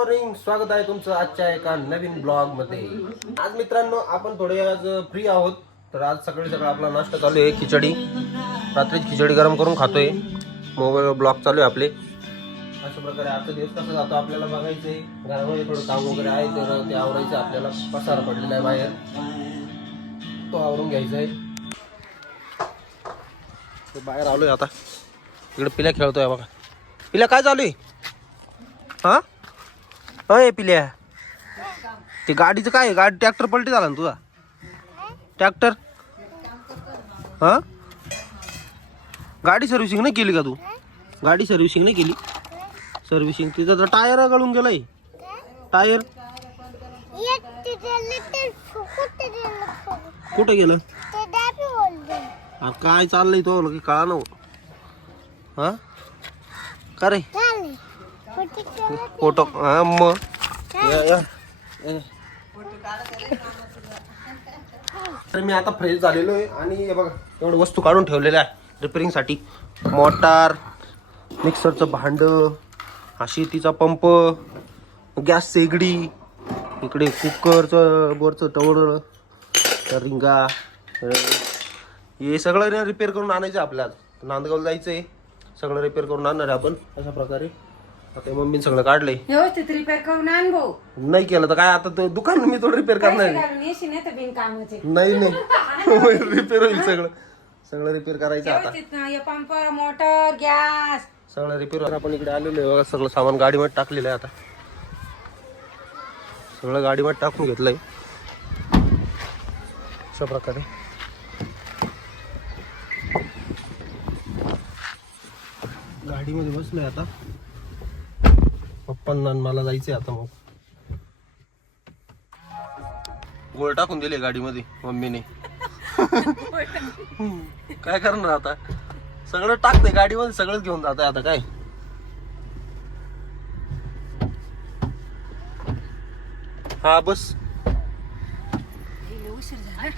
Morning, स्वागत आहे तुमचं आजच्या एका नवीन ब्लॉग मध्ये। आज मित्रांनो आपण थोडे आज फ्री आहोत, तर आज सकाळी सकाळी आपला नाश्ता चालू आहे खिचडी। रात्रीच खिचडी गरम करून खातोय, मोबाईलवर ब्लॉग चालू आहे आपले। अशा प्रकारे आजचा दिवस कसा जातो आपल्याला बघायचंय। घरामध्ये थोडं काम वगैरे आहे, तर ते आवरायचं आपल्याला। पसारा पडलेला आहे बाहेर, तो आवरून घ्यायचा आहे। बाहेर आलोय आता, इकडे पिल्या खेळतोय बघा। पिल्या काय चालू आहे? हा अय पिल्या, ते गाडीचं काय? गाडी ट्रॅक्टर पलटी झाला ना तुझा ट्रॅक्टर? हा गाडी सर्व्हिसिंग नाही केली का तू? गाडी सर्व्हिसिंग नाही केली? सर्व्हिसिंग तिचा तर टायर गळून गेलाय। टायर कुठे गेलं? काय चाललंय तो कळा ना। हा का रे फोटो? हा मग तर मी आता फ्रेश झालेलो आहे आणि हे बघा एवढं वस्तू काढून ठेवलेल्या आहे रिपेअरिंग साठी। मोटार, मिक्सरचं भांड, हा शेतीचा पंप, गॅस शेगडी, इकडे कुकरचं वरचं तवड, रिंगा, हे सगळं रिपेअर करून आणायचं आपल्याला। नांदगावला जायचंय, सगळं रिपेअर करून आणणार आहे आपण। अशा प्रकारे आता मम्मीने सगळं काढलंय, व्यवस्थित रिपेअर करून आण भाऊ। नाही केलं तर काय आता तो दुकान मी थोडं रिपेअर करणार आहे। नाही नाही रिपेअर होईल सगळं, सगळं रिपेअर करायचं आता। पंप, मोटर, गॅस सगळं रिपेअर आपण इकडे आलेलो आहे बघा। सगळं सामान गाडीमध्ये टाकलेलं आहे, आता सगळं गाडीमध्ये टाकून घेतलंय अशा प्रकारे। गाडीमध्ये बसलोय आता, पप्पांना मला जायचंय आता। मग गोळ टाकून दिले गाडीमध्ये मम्मीने। काय करणार आता, सगळं टाकते गाडीमध्ये, सगळंच घेऊन जात आता काय। हा बस उशीर झाला,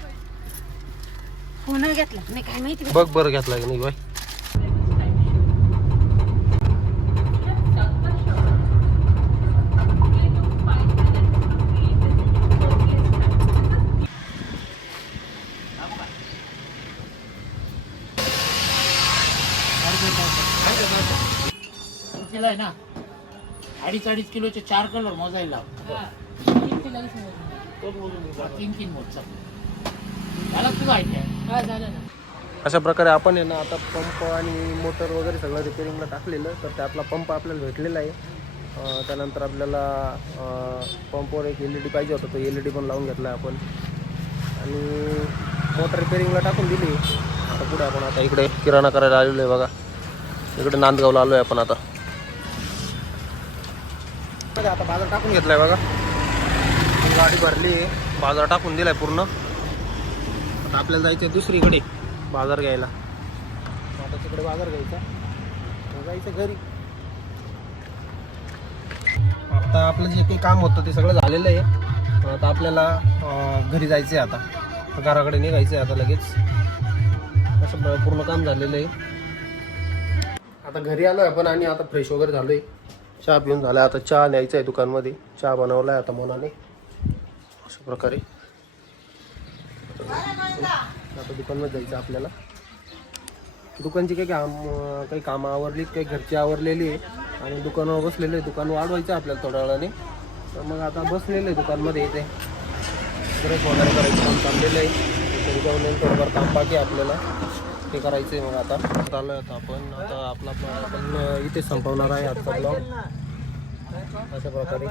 फोन घेतला नाही काय माहिती। बघ बरं घेतला की नाही बाय। आहे ना 2.5 किलोचे 4 कलर मोजायला तीन मोजचा झाला तुझा आयडिया झालं ना। अशा प्रकारे आपण आहे ना आता पंप आणि मोटर वगैरे सगळं रिपेअरिंगला टाकलेलं। तर ते आपला पंप आपल्याला भेटलेला आहे। त्यानंतर आपल्याला पंपवर एक LED पाहिजे होता, तो LED पण लावून घेतला आपण आणि मोटर रिपेअरिंगला टाकून दिली। आता पुढे आपण आता इकडे किराणा करायला आलेलो आहे बघा, इकडे नांदगावला आलो आहे आपण आता। आता बाजार टाकून घेतलाय बघा, गाडी भरली, बाजार टाकून दिलाय पूर्ण। आता आपल्याला जायचं आहे दुसरीकडे बाजार घ्यायला। आता तिकडे बाजार घ्यायचा, जायचं घरी। आता आपलं जे काही काम होतं ते सगळं झालेलं आहे। आता आपल्याला घरी जायचं आहे, आता घराकडे निघायचं आहे आता लगेच। असं पूर्ण काम झालेलं आहे। आता घरी आलोय आपण आणि आता फ्रेश वगैरे झालोय, चहा पिऊन झालाय। आता चहा न्यायचा आहे दुकानमध्ये, चहा बनवलाय आता मनाने अशा प्रकारे। आता दुकानमध्ये जायचं आपल्याला। दुकानची काही कामं आवरली, काही घरची आवरलेली आहे आणि दुकानावर बसलेलं आहे। दुकान वाढवायचं आपल्याला थोड्या वेळाने, तर मग आता बसलेलं आहे दुकानमध्ये। इथे ब्रेक वगैरे करायचं काम चाललेलं आहे, तरी जाऊन थोडंफार काम बाकी आहे आपल्याला, ते करायचं आहे। मग आता चालू आहे आता आपण, आता आपण इथे संपवणार आहे आजचा ब्लॉग अशा प्रकारे।